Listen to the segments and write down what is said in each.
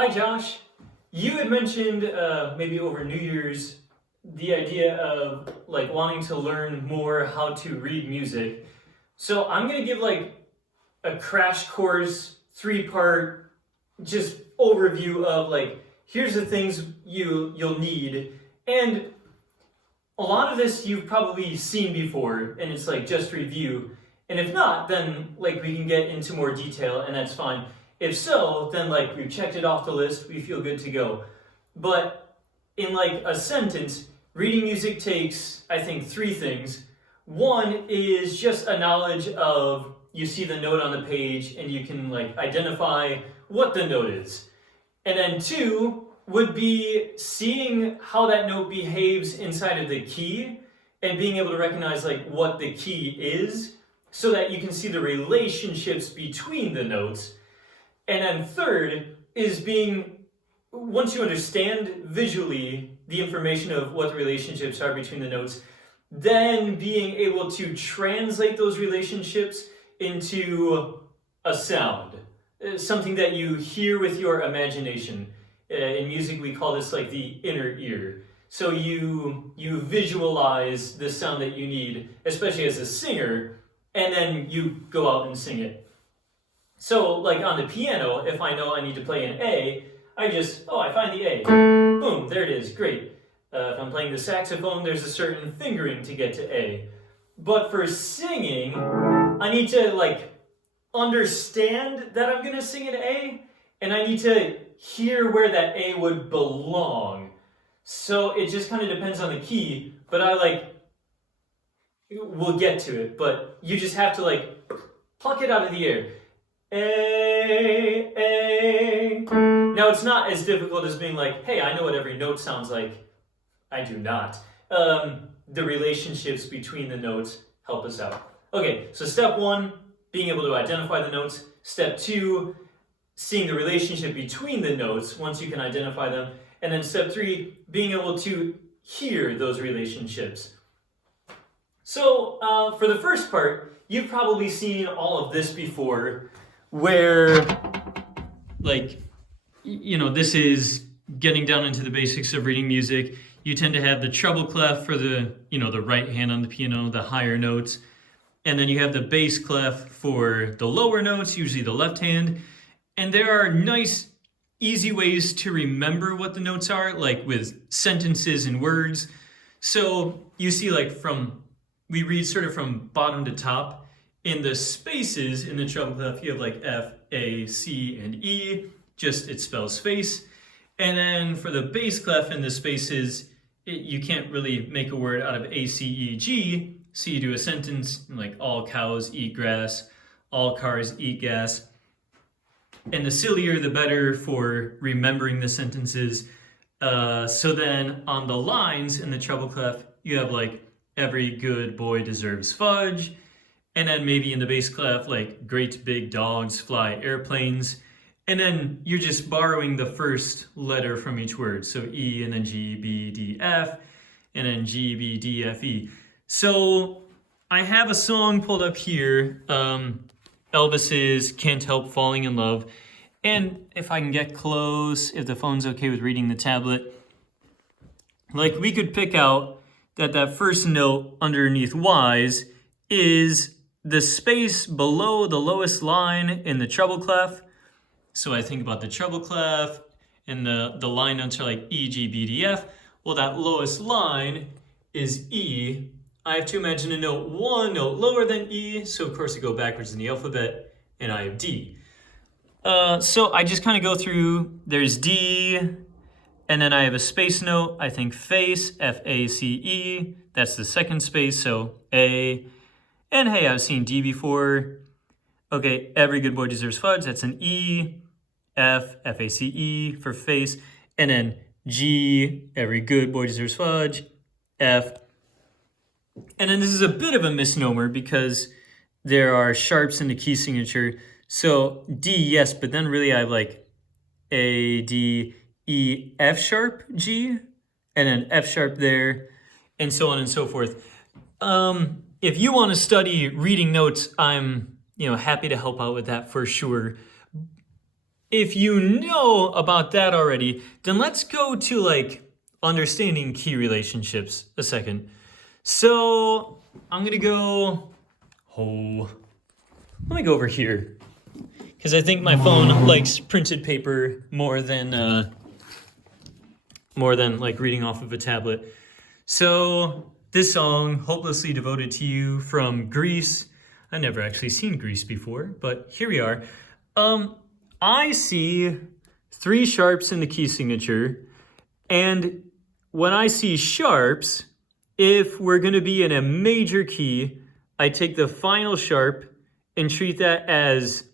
Hi, Josh. You had mentioned maybe over New Year's the idea of like wanting to learn more how to read music. So I'm gonna give like a crash course, three-part just overview of like here's the things you'll need, and a lot of this you've probably seen before, and it's like just review. And if not, then like we can get into more detail, and that's fine. If so, then like we've checked it off the list, we feel good to go. But in like a sentence, reading music takes, I think, three things. One is just a knowledge of you see the note on the page and you can like identify what the note is. And then two would be seeing how that note behaves inside of the key and being able to recognize like what the key is so that you can see the relationships between the notes. And then third is being, once you understand visually the information of what the relationships are between the notes, then being able to translate those relationships into a sound, something that you hear with your imagination. In music, we call this like the inner ear. So you visualize the sound that you need, especially as a singer, and then you go out and sing it. So like on the piano, if I know I need to play an A, I find the A. Boom, there it is, great. If I'm playing the saxophone, there's a certain fingering to get to A. But for singing, I need to like understand that I'm gonna sing an A, and I need to hear where that A would belong. So it just kind of depends on the key, but we'll get to it, but you just have to like pluck it out of the air. A, A. Now it's not as difficult as being like, hey, I know what every note sounds like. I do not. The relationships between the notes help us out. Okay, so step one, being able to identify the notes. Step two, seeing the relationship between the notes once you can identify them. And then step three, being able to hear those relationships. So for the first part, you've probably seen all of this before, where like, this is getting down into the basics of reading music. You tend to have the treble clef for the right hand on the piano, the higher notes. And then you have the bass clef for the lower notes, usually the left hand. And there are nice, easy ways to remember what the notes are, like with sentences and words. So you see we read sort of from bottom to top. In the spaces in the treble clef, you have like F, A, C, and E, just it spells face. And then for the bass clef in the spaces, you can't really make a word out of A, C, E, G. So you do a sentence like all cows eat grass, all cars eat gas. And the sillier, the better for remembering the sentences. So then on the lines in the treble clef, you have like every good boy deserves fudge. And then maybe in the bass clef, like great big dogs fly airplanes. And then you're just borrowing the first letter from each word. So E and then G, B, D, F, and then G, B, D, F, E. So I have a song pulled up here, Elvis's Can't Help Falling in Love. And if I can get close, if the phone's okay with reading the tablet, like we could pick out that first note underneath Y's is the space below the lowest line in the treble clef. So I think about the treble clef, and the line notes are like E, G, B, D, F. Well, that lowest line is E. I have to imagine a note one note lower than E, so of course I go backwards in the alphabet, and I have D. So I just kind of go through, there's D, and then I have a space note, I think face, F-A-C-E, that's the second space, so A. And hey, I've seen D before. Okay, every good boy deserves fudge, that's an E. F, F-A-C-E for face. And then G, every good boy deserves fudge. F. And then this is a bit of a misnomer because there are sharps in the key signature. So D, yes, but then really I have like A, D, E, F sharp, G, and then F sharp there, and so on and so forth. If you want to study reading notes, I'm happy to help out with that for sure. if you know about that already, then let's go to like understanding key relationships a second. So I'm gonna go, let me go over here. Because I think my phone likes printed paper more than like reading off of a tablet. So this song, Hopelessly Devoted to You from Grease. I've never actually seen Grease before, but here we are. I see 3 sharps in the key signature, and when I see sharps, if we're going to be in a major key, I take the final sharp and treat that as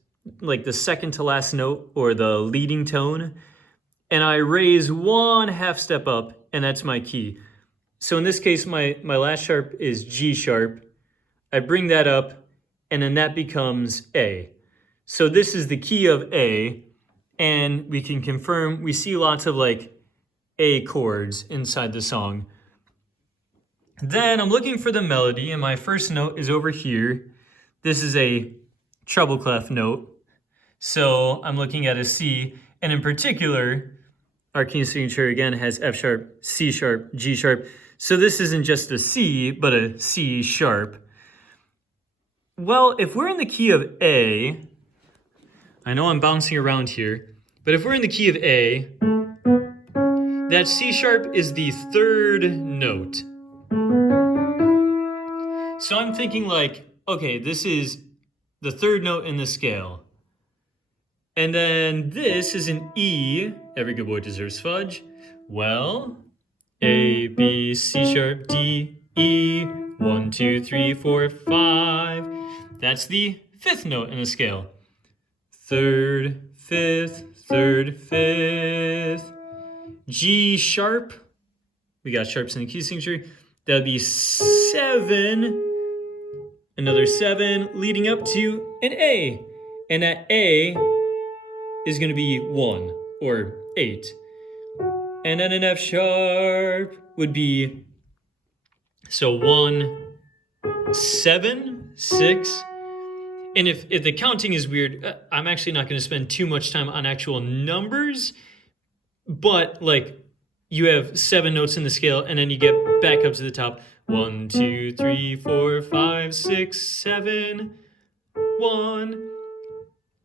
like the second to last note or the leading tone, and I raise 1 half step up, and that's my key. So in this case, my last sharp is G sharp. I bring that up, and then that becomes A. So this is the key of A, and we can confirm, we see lots of like A chords inside the song. Then I'm looking for the melody, and my first note is over here. This is a treble clef note. So I'm looking at a C, and in particular, our key signature again has F sharp, C sharp, G sharp. So this isn't just a C, but a C sharp. Well, if we're in the key of A, I know I'm bouncing around here, but if we're in the key of A, that C sharp is the 3rd note. So I'm thinking like, okay, this is the 3rd note in the scale. And then this is an E. Every good boy deserves fudge. Well, A, B, C sharp, D, E, 1, 2, 3, 4, 5. That's the 5th note in the scale. 3rd, 5th, 3rd, 5th. G sharp. We got sharps in the key signature. That would be 7. Another 7 leading up to an A. And that A is going to be 1 or 8. And then an F sharp would be, so 1, 7, 6. And if the counting is weird, I'm actually not going to spend too much time on actual numbers, but like you have 7 notes in the scale, and then you get back up to the top. 1, 2, 3, 4, 5, 6, 7, 1.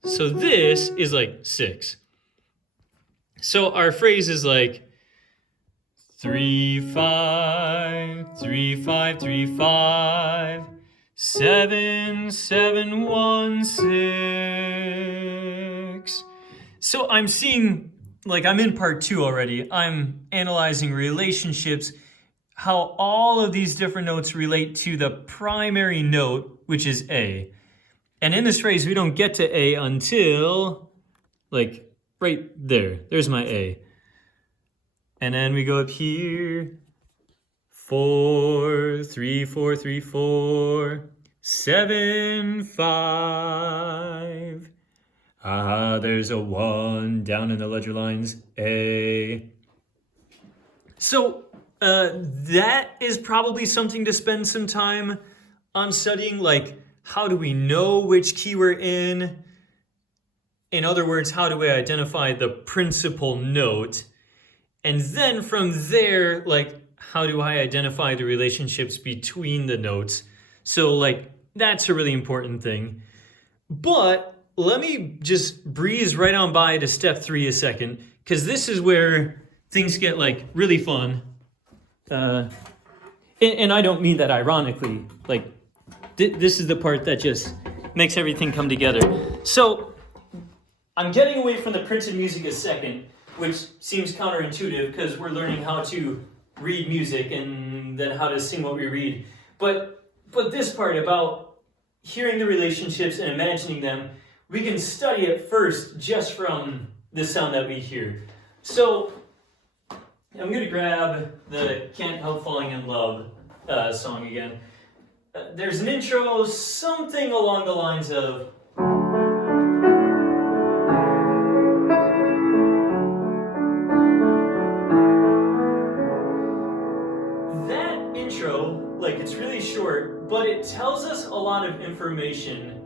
So this is like 6. So our phrase is like 3, 5, 3, 5, 3, 5, 7, 7, 1, 6. So I'm seeing, like I'm in part 2 already. I'm analyzing relationships, how all of these different notes relate to the primary note, which is A. And in this phrase, we don't get to A until, like, right there. There's my A. And then we go up here. 4, 3, 4, 3, 4, 7, 5. There's a 1 down in the ledger lines, A. So that is probably something to spend some time on studying, like how do we know which key we're in? In other words, how do we identify the principal note? And then from there, like, how do I identify the relationships between the notes? So, like, that's a really important thing. But let me just breeze right on by to step 3 a second, because this is where things get, like, really fun. And I don't mean that ironically. Like, this is the part that just makes everything come together. So, I'm getting away from the printed music a second, which seems counterintuitive because we're learning how to read music and then how to sing what we read. But this part about hearing the relationships and imagining them, we can study it first just from the sound that we hear. So I'm going to grab the Can't Help Falling in Love song again. There's an intro, something along the lines of, like, it's really short, but it tells us a lot of information.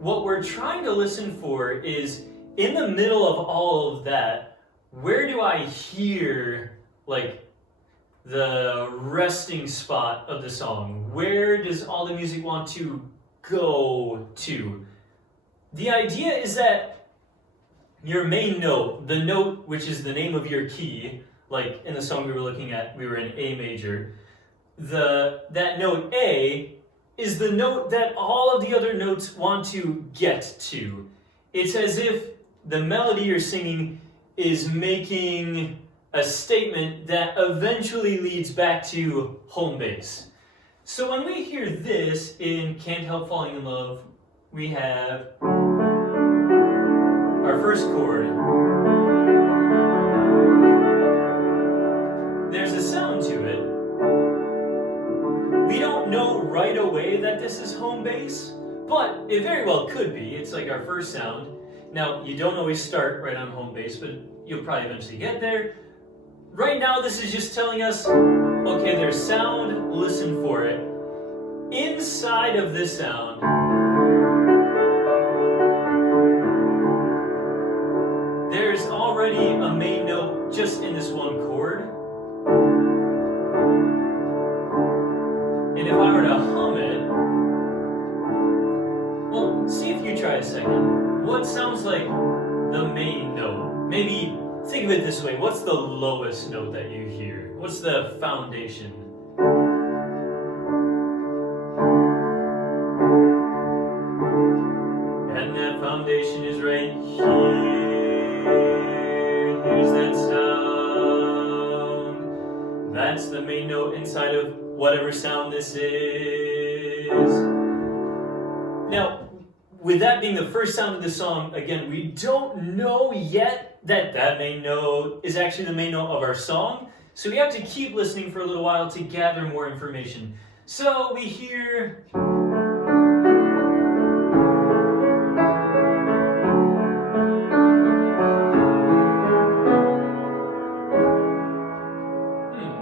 What we're trying to listen for is in the middle of all of that, where do I hear like the resting spot of the song? Where does all the music want to go to? The idea is that your main note, the note which is the name of your key, like in the song we were looking at, we were in A major, that note A is the note that all of the other notes want to get to. It's as if the melody you're singing is making a statement that eventually leads back to home base. So when we hear this in Can't Help Falling in Love, we have our first chord. There's a sound to it. We don't know right away that this is home base, but it very well could be. It's like our first sound. Now, you don't always start right on home base, but you'll probably eventually get there. Right now, this is just telling us, okay, there's sound, listen for it. Inside of this sound, there's already a main note just in this one chord. And if I were to hum it, well, see if you try a second. What sounds like the main note? Maybe think of it this way. What's the lowest note that you hear? What's the foundation? And that foundation is right here. Here's that sound. That's the main note inside of whatever sound this is. Now, with that being the first sound of the song, again, we don't know yet that main note is actually the main note of our song. So we have to keep listening for a little while to gather more information. So we hear...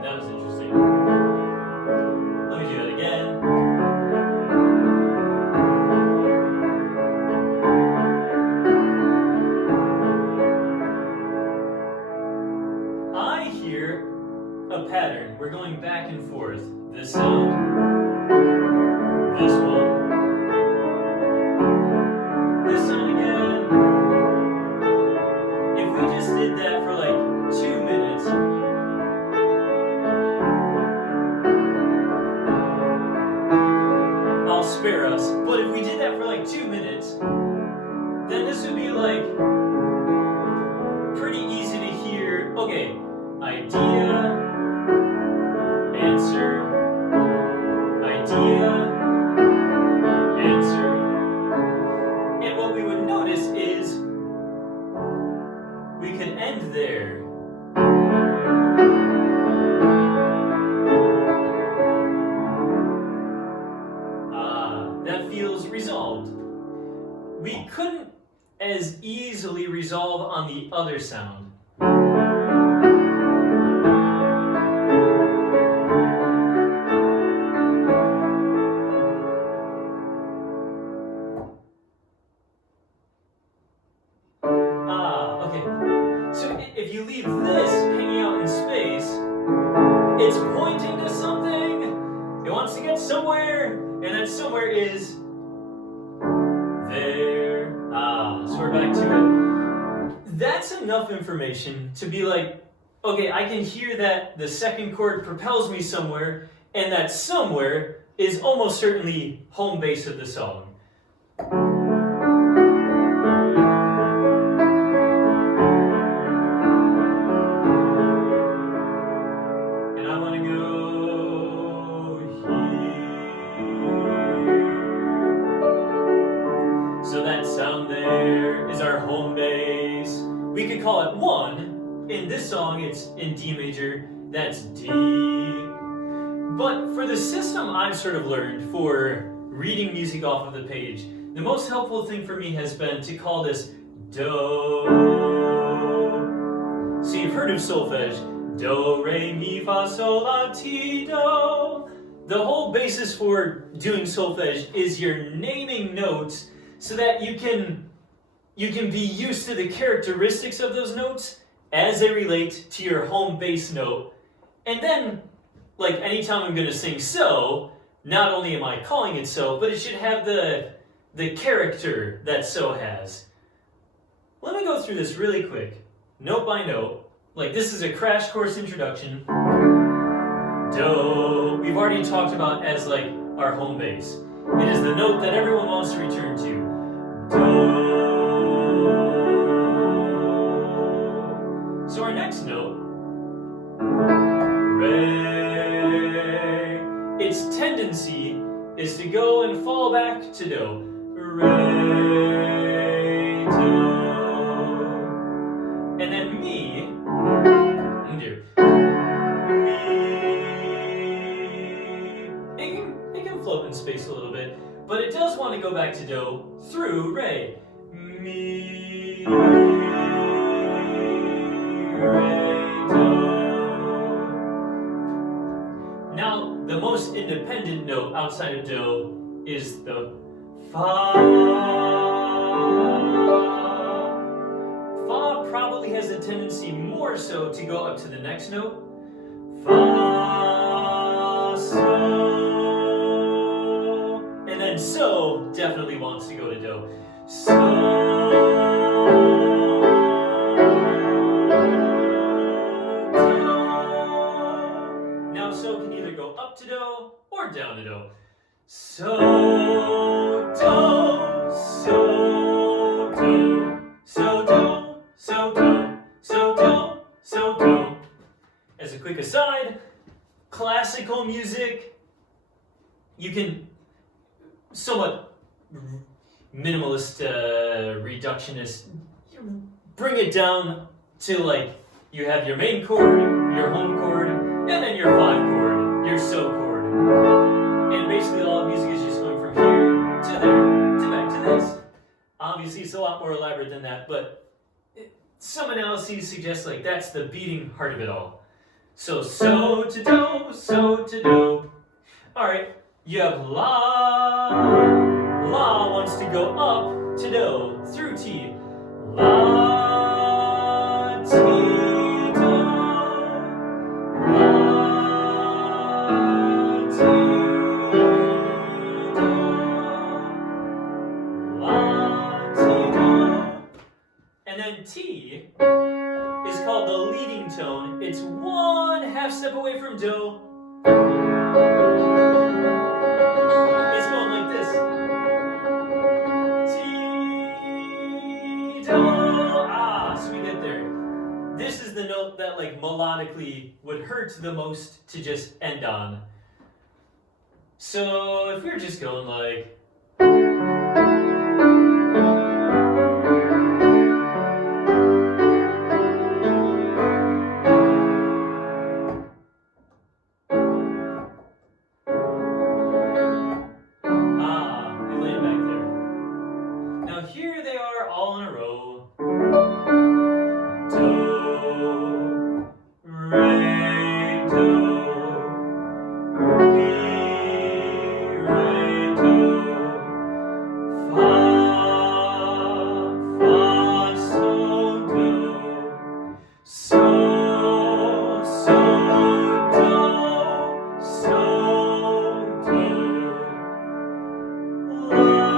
that was interesting. Let me do that again. I hear a pattern. We're going back and forth. This sound, this one, this sound again. If we just did that for like 2 minutes, I'll spare us. But if we did that for like 2 minutes, then this would be like pretty easy to hear. Okay, idea, answer, idea, answer. And what we would notice is we could end there. That feels resolved. We couldn't as easily resolve on the other sound. Okay. So if you leave this hanging out in space, it's pointing to something. It wants to get somewhere, and that somewhere is there. So we're back to it. That's enough information to be like, okay, I can hear that the second chord propels me somewhere, and that somewhere is almost certainly home base of the song. And I want to go here. So that sound there is our home base. We could call it 1. In this song, it's in D major. That's D. But for the system I've sort of learned for reading music off of the page, the most helpful thing for me has been to call this Do. So you've heard of solfege. Do, re, mi, fa, sol, la, ti, do. The whole basis for doing solfege is you're naming notes so that you can you can be used to the characteristics of those notes as they relate to your home bass note. And then, like anytime I'm gonna sing so, not only am I calling it so, but it should have the character that so has. Let me go through this really quick, note by note. Like this is a crash course introduction. Do, we've already talked about as like our home base. It is the note that everyone wants to return to. Do. So our next note, re. Its tendency is to go and fall back to do. Re, do. And then mi, do. It can float in space a little bit, but it does want to go back to do through re. Mi, re, do. Now, the most independent note outside of do is the fa. Fa probably has a tendency more so to go up to the next note. Fa, so. And then so definitely wants to go to do. So. Now so can either go up to do or down to do. So, do, so, do, so, do, so, do, so, do, so, do. As a quick aside, classical music, you can somewhat minimalist, reductionist, bring it down to like you have your main chord, your home chord, and then your 5 chord, your so chord. And basically all the music is just going from here to there to back to this. Obviously it's a lot more elaborate than that, but some analyses suggest like that's the beating heart of it all. So to do, so to do. Alright, you have la. La wants to go up to do through T. La, T, do. La, T, do. La, T, do. And then T is called the leading tone. It's 1/2 step away from do. It's going like this. T, do. Ah, so we get there. This is the note that like melodically would hurt the most to just end on. So if we're just going like here they are all in a row. Do, re, do, mi, re, do, fa, fa, so, do, so, do, so, do, la.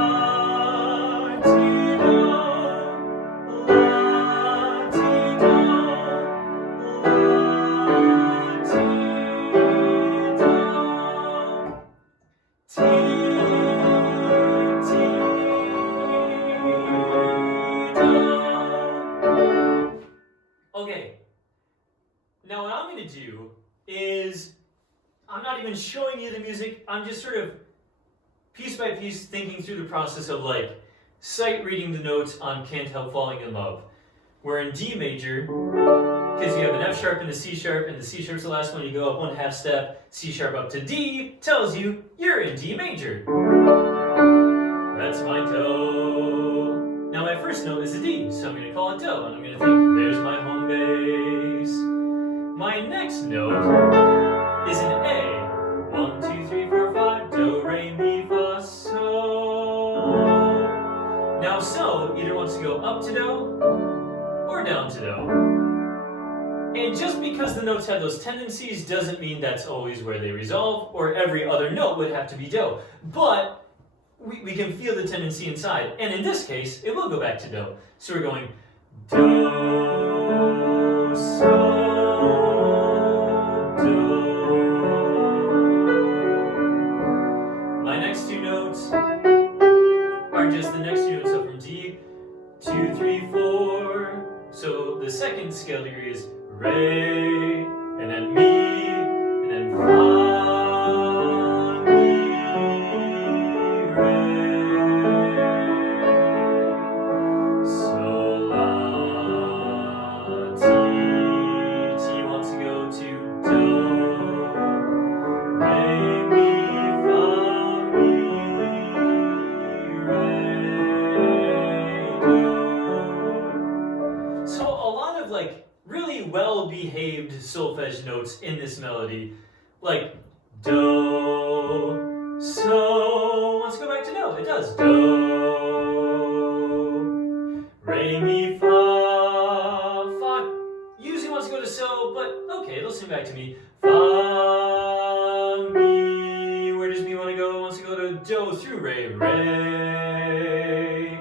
Okay, now what I'm going to do is, I'm not even showing you the music, I'm just sort of piece by piece thinking through the process of like sight reading the notes on Can't Help Falling in Love. We're in D major, because you have an F sharp and a C sharp, and the C sharp's the last one, you go up 1/2 step, C sharp up to D, tells you you're in D major. That's my do. Now my first note is a D, so I'm going to call it do, and I'm going to think, there's my home bass. My next note is an A. 1, 2, 3, 4, 5, do, re, mi, fa, so. Now so either wants to go up to do or down to do. And just because the notes have those tendencies doesn't mean that's always where they resolve, or every other note would have to be do. But we can feel the tendency inside. And in this case, it will go back to do. So we're going do, so, do. My next two notes are just the next two notes up from D, 2, 3, 4. So the second scale degree is Re, and then Mi, and then Fa, Mi, Re. So La, Ti. Ti wants to go to Do, Re, Mi, Fa, Mi, Re, Do. So a lot of like really well-behaved solfege notes in this melody, like do, so. Let's go back to do. It does do, re, mi, fa. Fa usually wants to go to so, but okay, it'll sing back to me. Fa, mi. Where does mi want to go? It wants to go to do through re. Re.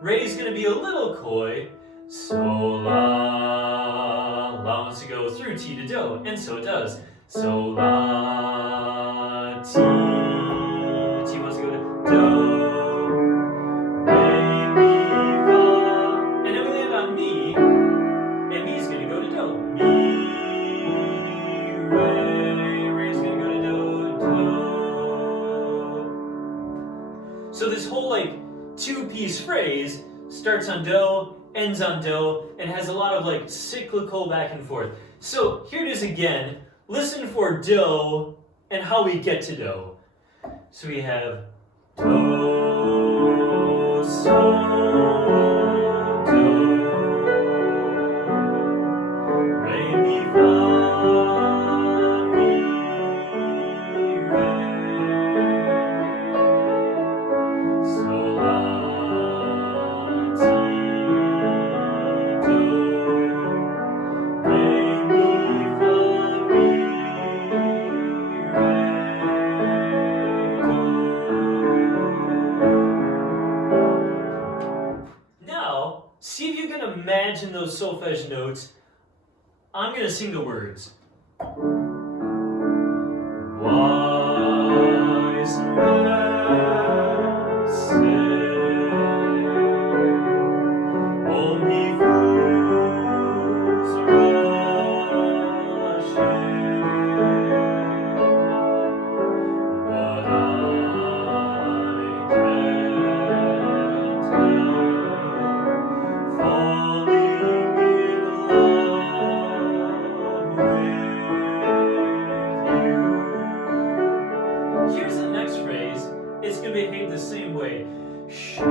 Re's gonna be a little coy. So la, la wants to go through Ti to do, and so it does. So la, Ti, Ti wants to go to do, re, mi, fa, and then we land on mi, and mi's gonna go to do. Mi, re, re's gonna go to do. So this whole like two-piece phrase starts on do, ends on do, and has a lot of like cyclical back and forth. So here it is again. Listen for do and how we get to do. So we have do, so, do, re, mi, fa, mi, re. So la, ti, do, re, mi, fa, mi, re, do. Now, see if you can imagine those solfege notes. I'm going to sing the words. Wise men say, only fools rush in, but I can't help falling in love with you. Here's the next phrase. It's going to behave the same way. Shall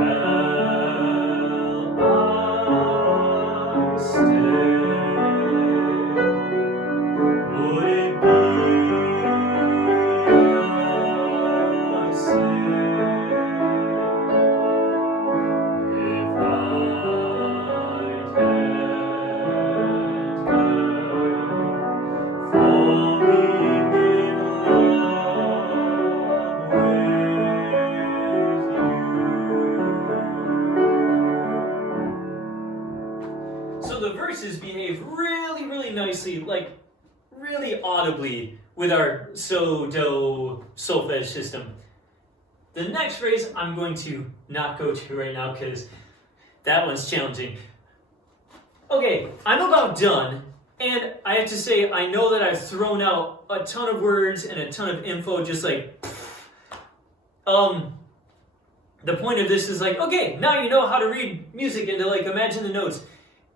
I stay? Would it be a sin if I can't help falling in love with you? So the verses behave really, really nicely, like really audibly with our so, do, solfege system. The next phrase I'm going to not go to right now because that one's challenging. Okay, I'm about done, and I have to say I know that I've thrown out a ton of words and a ton of info, just like the point of this is like, okay, now you know how to read music and to like imagine the notes.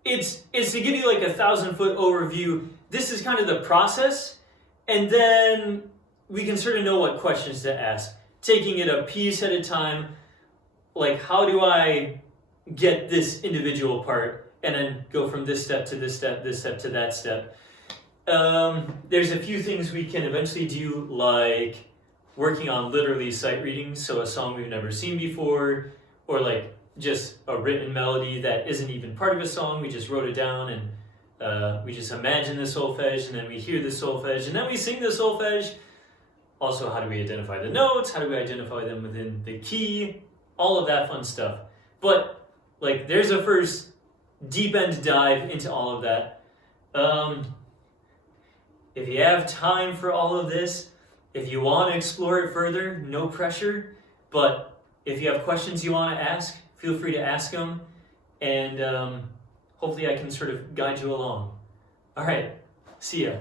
It's to give you like 1,000-foot overview. This is kind of the process, and then we can sort of know what questions to ask, taking it a piece at a time. Like, how do I get this individual part, and then go from this step to this step to that step. There's a few things we can eventually do, like working on literally sight reading, so a song we've never seen before, or like just a written melody that isn't even part of a song. We just wrote it down and we just imagine the solfege, and then we hear the solfege, and then we sing the solfege. Also, how do we identify the notes? How do we identify them within the key? All of that fun stuff. But like, there's a first deep end dive into all of that. If you have time for all of this, if you want to explore it further, no pressure. But if you have questions you want to ask, feel free to ask them. And hopefully I can sort of guide you along. All right, see ya.